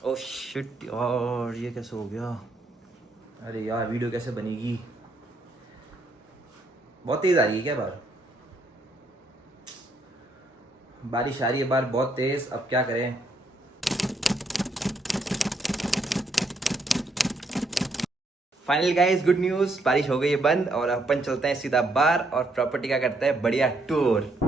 Oh shit यार, ये कैसे हो गया? अरे यार, वीडियो कैसे बनेगी? बहुत तेज आ रही है क्या बाहर? बारिश आ रही है बाहर बहुत तेज, अब क्या करें? फाइनल गाइस, गुड न्यूज़, बारिश हो गई है बंद और अपन चलते हैं सीधा बार और प्रॉपर्टी का करते हैं बढ़िया tour.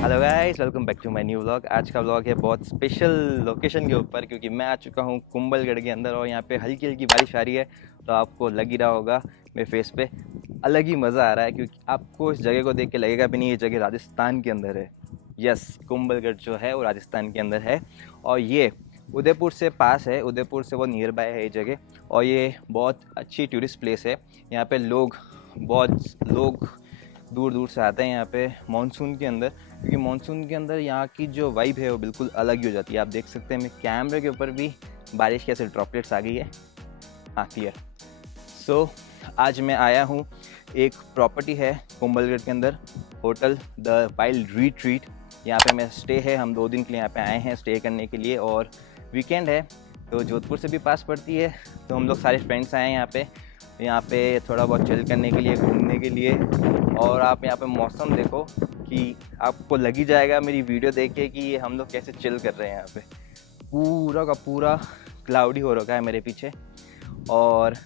Hello guys, welcome back to my new vlog. आज का व्लॉग है बहुत स्पेशल लोकेशन के ऊपर, क्योंकि मैं आ चुका हूँ कुंभलगढ़ के अंदर और यहाँ पे हल्की हल्की बारिश आ रही है। तो आपको लग ही रहा होगा मेरे फेस पे, अलग ही मज़ा आ रहा है, क्योंकि आपको इस जगह को देख के लगेगा भी नहीं ये जगह राजस्थान के अंदर है। यस, कुंभलगढ़ जो है वो राजस्थान के अंदर है और ये उदयपुर से पास है, उदयपुर से वो नियर बाय है ये जगह। और ये बहुत अच्छी टूरिस्ट प्लेस है। यहाँ पे बहुत लोग दूर दूर से आते हैं यहाँ पे मानसून के अंदर, क्योंकि मानसून के अंदर यहाँ की जो वाइब है वो बिल्कुल अलग ही हो जाती है। आप देख सकते हैं, मैं कैमरे के ऊपर भी बारिश के ऐसे ड्रॉपलेट्स आ गई है। हाँ, क्लियर। सो आज मैं आया हूँ, एक प्रॉपर्टी है कुंभलगढ़ के अंदर, होटल द वाइल्ड रिट्रीट। यहाँ पे मैं स्टे है, हम 2 दिन के लिए यहाँ पे आए हैं स्टे करने के लिए और वीकेंड है तो जोधपुर से भी पास पड़ती है। तो हम लोग सारे फ्रेंड्स आए हैं यहाँ पे थोड़ा बहुत चिल करने के लिए, घूमने के लिए। और आप यहाँ पे मौसम देखो कि आपको लग ही जाएगा मेरी वीडियो देख के कि हम लोग कैसे चिल कर रहे हैं। यहाँ पे पूरा का पूरा क्लाउडी हो रखा है मेरे पीछे और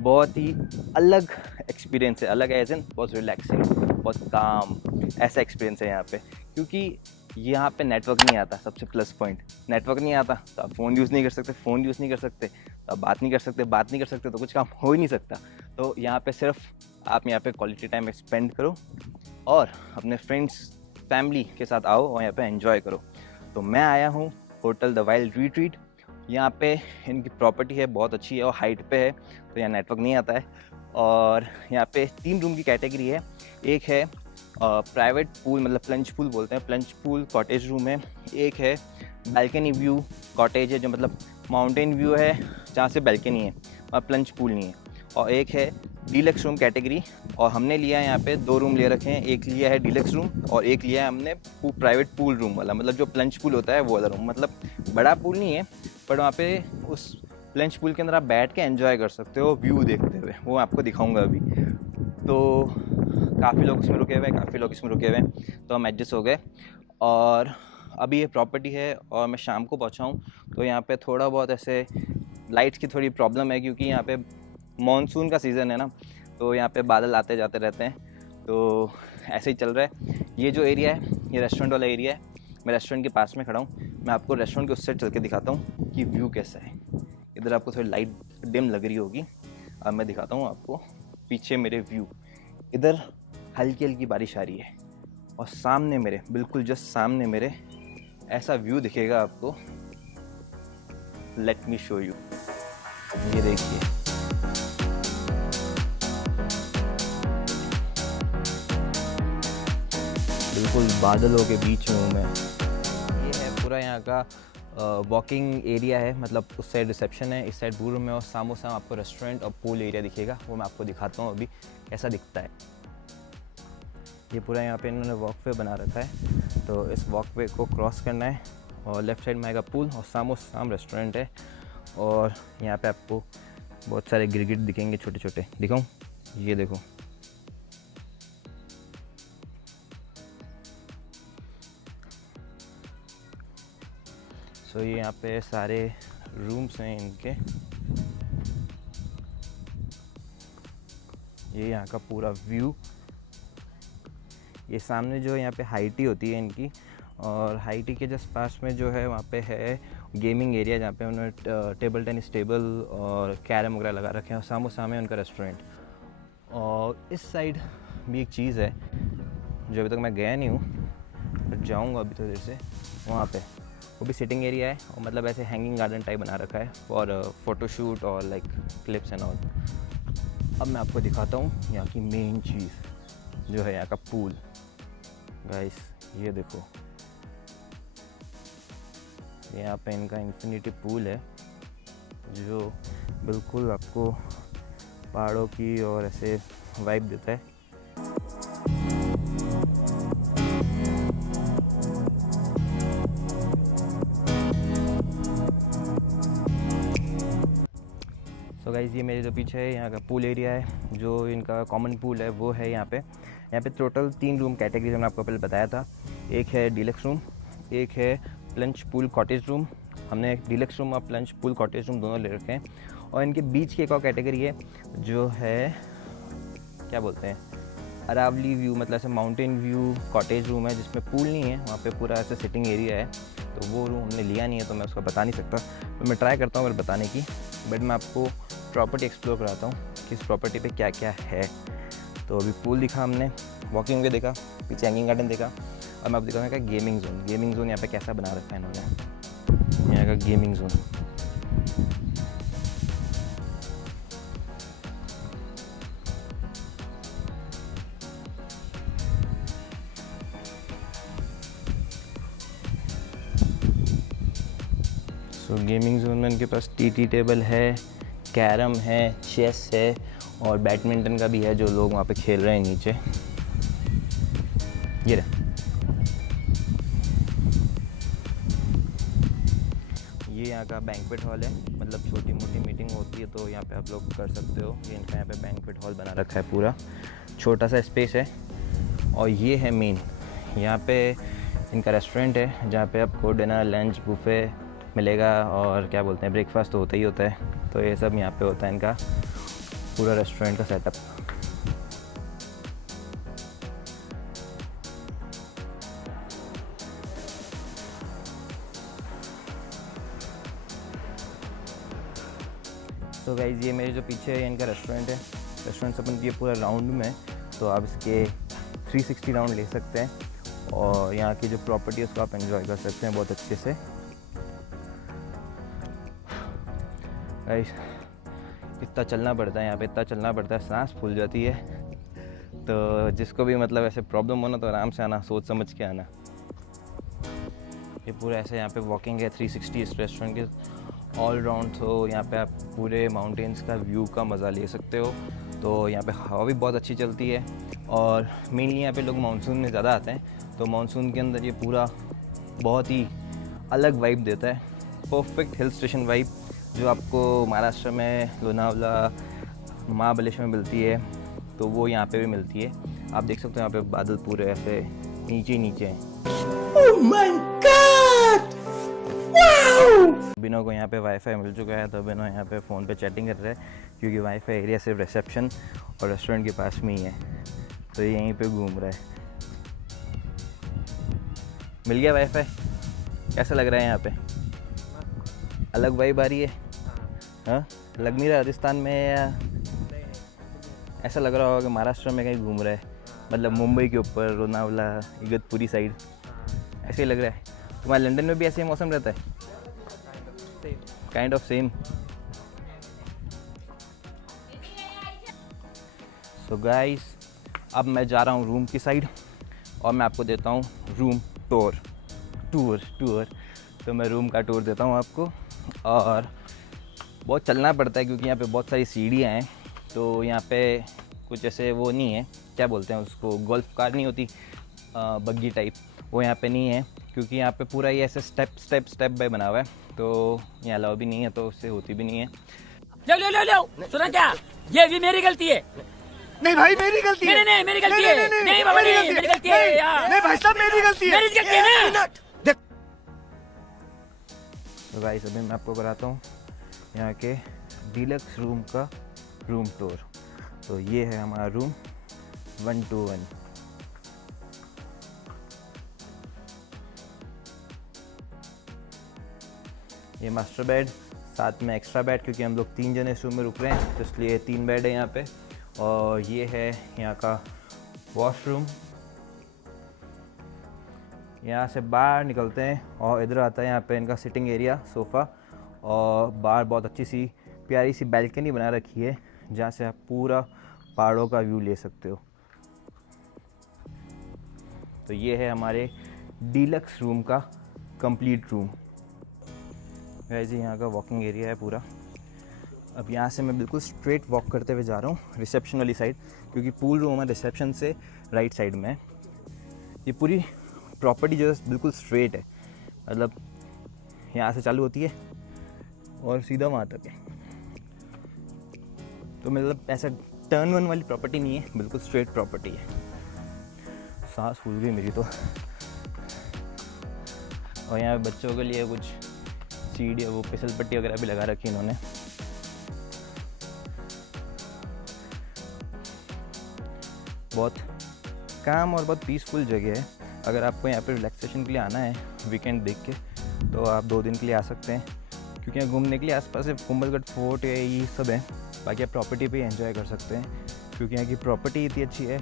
बहुत ही अलग एक्सपीरियंस है। अलग एज इन बहुत रिलैक्सिंग, बहुत काम, ऐसा एक्सपीरियंस है यहाँ पे। क्योंकि यहाँ पे नेटवर्क नहीं आता, सबसे प्लस पॉइंट नेटवर्क नहीं आता तो आप फ़ोन यूज़ नहीं कर सकते, फ़ोन यूज़ नहीं कर सकते तो आप बात नहीं कर सकते, बात नहीं कर सकते तो कुछ काम हो ही नहीं सकता। तो यहाँ पे सिर्फ आप यहाँ पे क्वालिटी टाइम स्पेंड करो और अपने फ्रेंड्स फैमिली के साथ आओ और यहाँ पे एंजॉय करो। तो मैं आया हूँ होटल द वाइल्ड रिट्रीट। यहाँ पे इनकी प्रॉपर्टी है, बहुत अच्छी है और हाइट पे है तो यहाँ नेटवर्क नहीं आता है। और यहाँ पे 3 रूम की कैटेगरी है। एक है प्राइवेट पूल, मतलब प्लंज पूल बोलते हैं, प्लंज पूल कॉटेज रूम है। एक है बैल्कनी व्यू कॉटेज है, जो मतलब माउंटेन व्यू है जहाँ से बैल्कनी है और प्लंज पूल नहीं है। और एक है डीलक्स रूम कैटेगरी और हमने लिया है यहाँ पे 2 रूम ले रखे हैं। एक लिया है डीलक्स रूम और एक लिया है हमने प्राइवेट पूल रूम वाला, मतलब जो प्लंज पूल होता है वो वाला रूम। मतलब बड़ा पूल नहीं है पर वहाँ पे उस प्लंज पूल के अंदर आप बैठ के एंजॉय कर सकते हो व्यू देखते हुए, वो मैं आपको दिखाऊंगा अभी। तो काफ़ी लोग उसमें रुके हुए हैं, काफ़ी लोग इसमें रुके हुए हैं, तो हम एडजस्ट हो गए। और अभी ये प्रॉपर्टी है और मैं शाम को पहुँचा हूँ तो यहाँ पे थोड़ा बहुत ऐसे लाइट्स की थोड़ी प्रॉब्लम है, क्योंकि यहाँ पे मॉनसून का सीज़न है ना, तो यहाँ पे बादल आते जाते रहते हैं, तो ऐसे ही चल रहा है। ये जो एरिया है ये रेस्टोरेंट वाला एरिया है। मैं रेस्टोरेंट के पास में खड़ा हूँ, मैं आपको रेस्टोरेंट के उस साइड चल के दिखाता हूँ कि व्यू कैसा है। इधर आपको थोड़ी लाइट डिम लग रही होगी, अब मैं दिखाता हूँ आपको पीछे मेरे व्यू। इधर हल्की हल्की बारिश आ रही है और सामने मेरे, बिल्कुल जस्ट सामने मेरे ऐसा व्यू दिखेगा आपको। लेट मी शो यू, ये देखिए। बिल्कुल बादलों के बीच में हूँ मैं। ये है पूरा यहाँ का वॉकिंग एरिया है, मतलब उस साइड रिसेप्शन है, इस साइड रूम है और सामो साम आपको रेस्टोरेंट और पूल एरिया दिखेगा। वो मैं आपको दिखाता हूँ अभी कैसा दिखता है। ये पूरा यहाँ पे इन्होंने वॉकवे बना रखा है, तो इस वॉकवे को क्रॉस करना है और लेफ़्ट साइड में आएगा पूल और सामो साम रेस्टोरेंट है। और यहाँ पे आपको बहुत सारे गिरगिट दिखेंगे, छोटे छोटे। दिखाऊँ? ये देखो, सो ये यहाँ पे सारे रूम्स हैं इनके। ये यहाँ का पूरा व्यू। ये सामने जो यहाँ पे हाईटी होती है इनकी, और हाईटी के जस्ट पास में जो है वहाँ पे है गेमिंग एरिया, जहाँ पे उन्होंने टेबल टेनिस टेबल और कैरम वगैरह लगा रखे हैं और सामो सामने उनका रेस्टोरेंट। और इस साइड भी एक चीज़ है जो अभी तक मैं गया नहीं हूँ, बट जाऊँगा अभी थोड़ी देर से। वहाँ पे वो भी सिटिंग एरिया है और मतलब ऐसे हैंगिंग गार्डन टाइप बना रखा है फॉर फोटोशूट और लाइक क्लिप्स एंड ऑल। अब मैं आपको दिखाता हूँ यहाँ की मेन चीज़ जो है यहाँ का पूल। गाइस ये देखो, यहाँ पे इनका इन्फिनिटी पूल है जो बिल्कुल आपको पहाड़ों की और ऐसे वाइब देता है। तो गाइज़ ये मेरे जो पीछे है यहाँ का पूल एरिया है, जो इनका कॉमन पूल है वो है यहाँ पे टोटल 3 रूम कैटेगरी मैंने आपको पहले बताया था। एक है डीलक्स रूम, एक है प्लंज पूल कॉटेज रूम। हमने एक डीलक्स रूम और प्लंज पूल कॉटेज रूम दोनों ले रखे हैं। और इनके बीच की एक और कैटेगरी है जो है क्या बोलते हैं, अरावली व्यू, मतलब ऐसे माउंटेन व्यू कॉटेज रूम है जिसमें पूल नहीं है, वहाँ पे पूरा ऐसे सिटिंग एरिया है। तो वो रूम हमने लिया नहीं है तो मैं उसका बता नहीं सकता, तो मैं ट्राई करता हूँ अगर बताने की। बट मैं आपको प्रॉपर्टी एक्सप्लोर कराता हूँ कि इस प्रॉपर्टी पे क्या क्या है। तो अभी पूल दिखा हमने, वॉकिंग वे देखा, पीछे हैंगिंग गार्डन देखा, और मैं अब दिखाऊंगा क्या गेमिंग जोन। गेमिंग जोन यहाँ पे कैसा बना रखा है इन्होंने, यहाँ का गेमिंग जोन। सो गेमिंग जोन में इनके पास टी टेबल है, कैरम है, चेस है और बैडमिंटन का भी है जो लोग वहाँ पे खेल रहे हैं नीचे। ये रहा, ये यहाँ का बैंक्वेट हॉल है, मतलब छोटी मोटी मीटिंग होती है तो यहाँ पे आप लोग कर सकते हो। ये इनका यहाँ पे बैंक्वेट हॉल बना रखा है, पूरा छोटा सा स्पेस है। और ये है मेन, यहाँ पे इनका रेस्टोरेंट है जहाँ पे आपको डिनर, लंच, बुफे मिलेगा और क्या बोलते हैं ब्रेकफास्ट तो होता ही होता है। तो ये सब यहाँ पे होता है इनका पूरा रेस्टोरेंट का सेटअप। तो गाइस ये मेरे जो पीछे है इनका रेस्टोरेंट है। रेस्टोरेंट से अपन ये पूरा राउंड में, तो आप इसके 360 राउंड ले सकते हैं और यहाँ की जो प्रॉपर्टी है उसको आप एंजॉय कर सकते हैं बहुत अच्छे से। गाइस इतना चलना पड़ता है यहाँ पे, इतना चलना पड़ता है, सांस फूल जाती है। तो जिसको भी मतलब ऐसे प्रॉब्लम हो ना तो आराम से आना, सोच समझ के आना। ये पूरा ऐसे यहाँ पे वॉकिंग है 360 इस रेस्टोरेंट के ऑल राउंड। तो यहाँ पे आप पूरे माउंटेन्स का व्यू का मज़ा ले सकते हो। तो यहाँ पे हवा भी बहुत अच्छी चलती है और मेनली यहाँ पे लोग मानसून में ज़्यादा आते हैं। तो मानसून के अंदर ये पूरा बहुत ही अलग वाइब देता है, परफेक्ट हिल स्टेशन वाइब, जो आपको महाराष्ट्र में लोनावला, महाबलेश्वर में मिलती है तो वो यहाँ पे भी मिलती है। आप देख सकते हो यहाँ पे बादल पूरे ऐसे नीचे नीचे हैं। Oh my God! Wow! बिनो को यहाँ पे वाईफाई मिल चुका है तो बिनो यहाँ पे फ़ोन पे चैटिंग कर रहा है क्योंकि वाईफाई एरिया सिर्फ रिसेप्शन और रेस्टोरेंट के पास में ही है, तो ये यहीं पे घूम रहा है। मिल गया वाईफाई? कैसा लग रहा है यहाँ पे? अलग वाइब आ रही है? हाँ, लग नहीं रहा राजस्थान में, या ऐसा लग रहा होगा कि महाराष्ट्र में कहीं घूम रहा है, मतलब मुंबई के ऊपर लोनावला, इगतपुरी साइड, ऐसे ही लग रहा है। तुम्हारे लंदन में भी ऐसे ही मौसम रहता है? Kind of same. So guys अब मैं जा रहा हूँ रूम की साइड और मैं आपको देता हूँ रूम टूर। तो मैं रूम का टूर देता हूँ आपको। और बहुत चलना पड़ता है क्योंकि यहाँ पे बहुत सारी सीढ़ियाँ हैं, तो यहाँ पे कुछ ऐसे वो नहीं है, क्या बोलते हैं उसको, गोल्फ कार नहीं होती, बग्गी टाइप, वो यहाँ पे नहीं है क्योंकि यहाँ पे पूरा ये ऐसे स्टेप बाय बना हुआ है, तो यहाँ अलाउ भी नहीं है, तो उससे होती भी नहीं है। लो सुना क्या, ये भी मेरी गलती है। नहीं भाई मेरी गलती है। नहीं मेरी गलती है। नहीं बाबा नहीं, मेरी गलती है यार। नहीं भाई साहब मेरी गलती है। मेरी गलती है ना। तो गाइस अभी मैं आपको कराता हूँ यहाँ के डीलक्स रूम का रूम टूर। तो ये है हमारा रूम 121। ये मास्टर बेड, साथ में एक्स्ट्रा बेड क्योंकि हम लोग 3 जने इस रूम में रुक रहे हैं तो इसलिए 3 बेड है यहाँ पे। और ये है यहाँ का वॉशरूम। यहाँ से बाहर निकलते हैं और इधर आता है यहाँ पे इनका सिटिंग एरिया, सोफ़ा, और बाहर बहुत अच्छी सी प्यारी सी बैल्कनी बना रखी है जहाँ से आप पूरा पहाड़ों का व्यू ले सकते हो। तो ये है हमारे डीलक्स रूम का कंप्लीट रूम। वैसे यहाँ का वॉकिंग एरिया है पूरा। अब यहाँ से मैं बिल्कुल स्ट्रेट वॉक करते हुए जा रहा हूँ रिसेप्शन वाली साइड, क्योंकि पूल रूम है रिसेप्शन से राइट साइड में। ये पूरी प्रॉपर्टी जो है बिल्कुल स्ट्रेट है, मतलब यहाँ से चालू होती है और सीधा वहाँ तक है। तो मतलब ऐसा टर्न वन वाली प्रॉपर्टी नहीं है, बिल्कुल स्ट्रेट प्रॉपर्टी है। सांस फूल गई मेरी तो। और यहाँ बच्चों के लिए कुछ सीढ़ी वो फिसल पट्टी वगैरह भी लगा रखी इन्होंने। बहुत काम और बहुत पीसफुल जगह है। अगर आपको यहाँ पे रिलैक्सेशन के लिए आना है वीकेंड देख के, तो आप 2 दिन के लिए आ सकते हैं, क्योंकि यहाँ घूमने के लिए आसपास सिर्फ कुंभलगढ़ फोर्ट है, ये सब है। बाकी आप प्रॉपर्टी पे एंजॉय कर सकते हैं, क्योंकि यहाँ की प्रॉपर्टी इतनी अच्छी है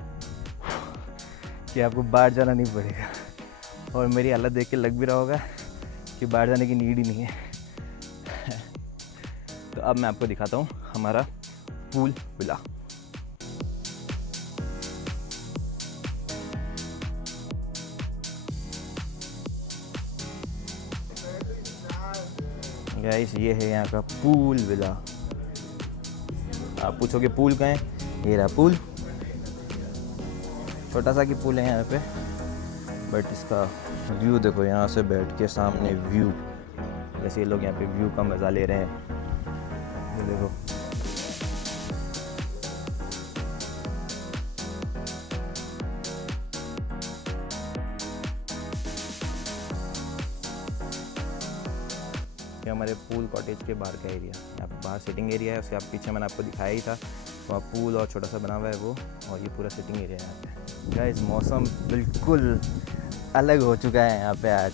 कि आपको बाहर जाना नहीं पड़ेगा। और मेरी हालत देख के लग भी रहा होगा कि बाहर जाने की नीड ही नहीं है। तो अब मैं आपको दिखाता हूँ हमारा पूल विला। गाइस ये है यहाँ का पूल विला। आप पूछोगे पूल कहाँ है, ये रहा पूल। छोटा सा की पूल है यहाँ पे, बट इसका व्यू देखो, यहाँ से बैठ के सामने व्यू, जैसे ये लोग यहाँ पे व्यू का मज़ा ले रहे हैं। ये देखो ये हमारे पूल कॉटेज के बाहर का एरिया। यहाँ पे बाहर सिटिंग एरिया है, उसके आप पीछे मैंने आपको दिखाया ही था, वहाँ पूल और छोटा सा बना हुआ है वो, और ये पूरा सिटिंग एरिया है यहाँ पे। गाइस मौसम बिल्कुल अलग हो चुका है यहाँ पे आज।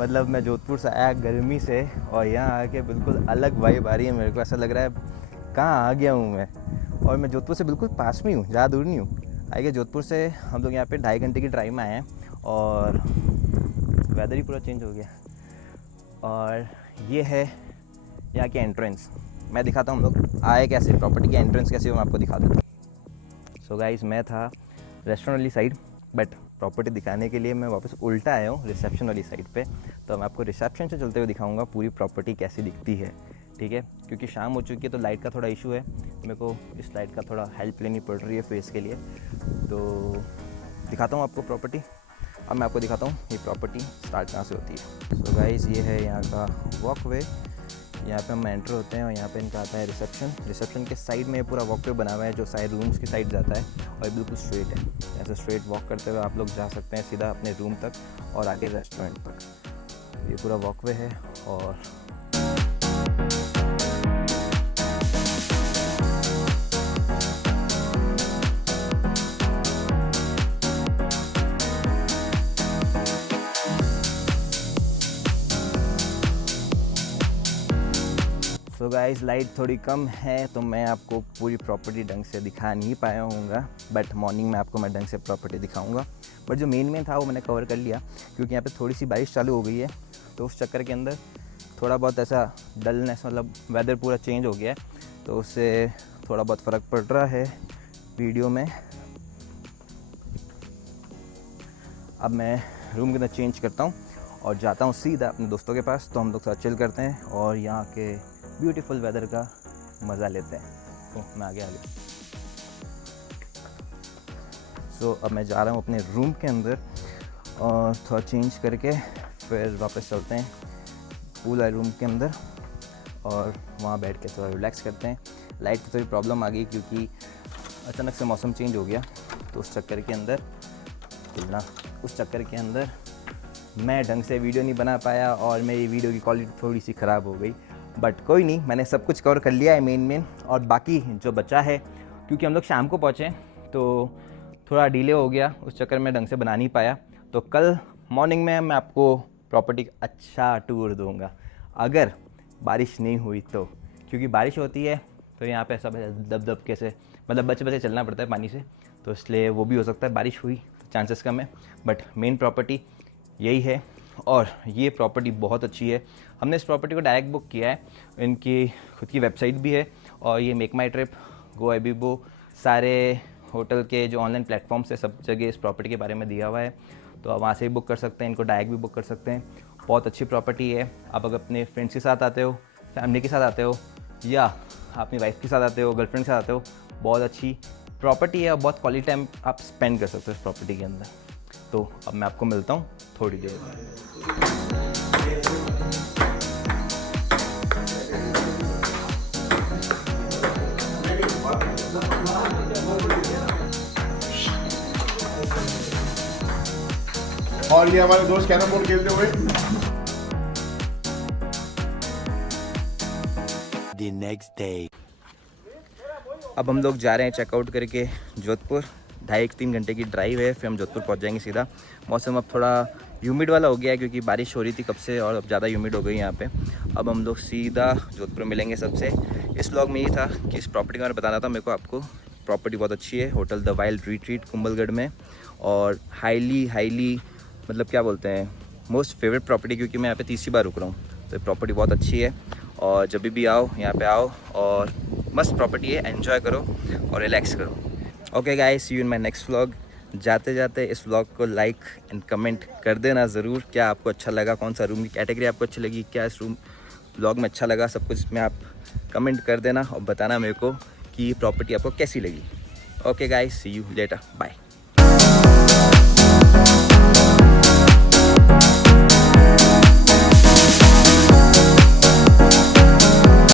मतलब मैं जोधपुर से आया गर्मी से, और यहाँ आके बिल्कुल अलग वाइब आ रही है। मेरे को ऐसा लग रहा है कहाँ आ गया हूँ मैं। और मैं जोधपुर से बिल्कुल पास में हूँ, ज़्यादा दूर नहीं हूँ। आइए जोधपुर से हम लोग यहाँ पे 2.5 घंटे की ड्राइव में आए हैं, और वेदर ही पूरा चेंज हो गया। और ये है यहाँ की एंट्रेंस। मैं दिखाता हूँ हम लोग आए कैसे, प्रॉपर्टी की एंट्रेंस कैसे, मैं आपको दिखा देता हूँ। सो गाइस मैं था रेस्टोरेंट वाली साइड, बट प्रॉपर्टी दिखाने के लिए मैं वापस उल्टा आया हूँ रिसेप्शन वाली साइड पे। तो मैं आपको रिसेप्शन से चलते हुए दिखाऊंगा पूरी प्रॉपर्टी कैसी दिखती है, ठीक है। क्योंकि शाम हो चुकी है तो लाइट का थोड़ा इशू है, मेरे को इस लाइट का थोड़ा हेल्प लेनी पड़ रही है फेस के लिए। तो दिखाता हूँ आपको प्रॉपर्टी। अब मैं आपको दिखाता हूँ ये प्रॉपर्टी स्टार्ट कहाँ से होती है। सो गाइस ये है यहाँ का वॉकवे। यहाँ पे हम एंटर होते हैं और यहाँ पे इनका आता है रिसेप्शन। रिसेप्शन के साइड में पूरा वॉकवे बना हुआ है जो साइड रूम्स की साइड जाता है, और ये बिल्कुल स्ट्रेट है। ऐसे स्ट्रेट वॉक करते हुए आप लोग जा सकते हैं सीधा अपने रूम तक और आगे रेस्टोरेंट तक। ये पूरा वॉकवे है। और सो गाइस लाइट थोड़ी कम है तो मैं आपको पूरी प्रॉपर्टी ढंग से दिखा नहीं पाया हूँगा, बट मॉर्निंग में आपको मैं ढंग से प्रॉपर्टी दिखाऊंगा। बट जो मेन था वो मैंने कवर कर लिया, क्योंकि यहाँ पे थोड़ी सी बारिश चालू हो गई है, तो उस चक्कर के अंदर थोड़ा बहुत ऐसा डलनेस, मतलब वेदर पूरा चेंज हो गया है, तो उससे थोड़ा बहुत फ़र्क पड़ रहा है वीडियो में। अब मैं रूम के अंदर चेंज करता हूँ और जाता हूँ सीधा अपने दोस्तों के पास, तो हम लोग साथ चिल करते हैं और यहाँ के ब्यूटीफुल वेदर का मज़ा लेते हैं। तो मैं आगे सो अब मैं जा रहा हूँ अपने रूम के अंदर और थोड़ा चेंज करके फिर वापस चलते हैं पूल वाले रूम के अंदर, और वहाँ बैठ के थोड़ा रिलैक्स करते हैं। लाइट की थोड़ी प्रॉब्लम आ गई क्योंकि अचानक से मौसम चेंज हो गया, तो उस चक्कर के अंदर मैं ढंग से वीडियो नहीं बना पाया और मेरी वीडियो की क्वालिटी थोड़ी सी ख़राब हो गई। बट कोई नहीं, मैंने सब कुछ कवर कर लिया है मेन, और बाकी जो बचा है, क्योंकि हम लोग शाम को पहुँचे तो थोड़ा डिले हो गया, उस चक्कर में ढंग से बना नहीं पाया। तो कल मॉर्निंग में मैं आपको प्रॉपर्टी का अच्छा टूर दूंगा, अगर बारिश नहीं हुई तो। क्योंकि बारिश होती है तो यहाँ पे ऐसा दब के से, मतलब बचे चलना पड़ता है पानी से, तो इसलिए वो भी हो सकता है बारिश हुई, चांसेस कम है। बट मेन प्रॉपर्टी यही है, और ये प्रॉपर्टी बहुत अच्छी है। हमने इस प्रॉपर्टी को डायरेक्ट बुक किया है, इनकी खुद की वेबसाइट भी है, और ये मेक माई ट्रिप, गो एबिबो, सारे होटल के जो ऑनलाइन प्लेटफॉर्म्स है सब जगह इस प्रॉपर्टी के बारे में दिया हुआ है, तो आप वहाँ से भी बुक कर सकते हैं, इनको डायरेक्ट भी बुक कर सकते हैं। बहुत अच्छी प्रॉपर्टी है। आप अगर अपने फ्रेंड्स के साथ आते हो, फैमिली के साथ आते हो, या आप अपनी वाइफ के साथ आते हो, गर्लफ्रेंड के साथ आते हो, बहुत अच्छी प्रॉपर्टी है और बहुत क्वालिटी टाइम आप स्पेंड कर सकते हो इस प्रॉपर्टी के अंदर। तो अब मैं आपको मिलता हूँ थोड़ी देर में। और ये हमारे दोस्त कैरम बोर्ड खेलते हुए The next day. अब हम लोग जा रहे हैं चेकआउट करके जोधपुर। 2.5-3 घंटे की ड्राइव है, फिर हम जोधपुर पहुंच जाएंगे सीधा। मौसम अब थोड़ा ह्यूमिड वाला हो गया है क्योंकि बारिश हो रही थी कब से और अब ज़्यादा ह्यूमिड हो गई यहाँ पे। अब हम लोग सीधा जोधपुर मिलेंगे सबसे। इस व्लॉग में ये था कि इस प्रॉपर्टी के बारे में बताना था मेरे को आपको। प्रॉपर्टी बहुत अच्छी है, hotel the wild retreat Kumbhalgarh में, और हाईली मतलब क्या बोलते हैं, मोस्ट फेवरेट प्रॉपर्टी, क्योंकि मैं यहाँ पे तीसरी बार रुक रहा हूँ। तो ये प्रॉपर्टी बहुत अच्छी है और जब भी आओ यहाँ पे आओ, और मस्त प्रॉपर्टी है, एंजॉय करो और रिलैक्स करो। Okay guys, see you in my next vlog. जाते जाते इस व्लॉग को लाइक एंड कमेंट कर देना ज़रूर, क्या आपको अच्छा लगा, कौन सा रूम की कैटेगरी आपको अच्छी लगी, क्या इस रूम व्लॉग में अच्छा लगा, सब कुछ इसमें आप कमेंट कर देना और बताना मेरे को कि प्रॉपर्टी आपको कैसी लगी। Okay guys, see you later, bye.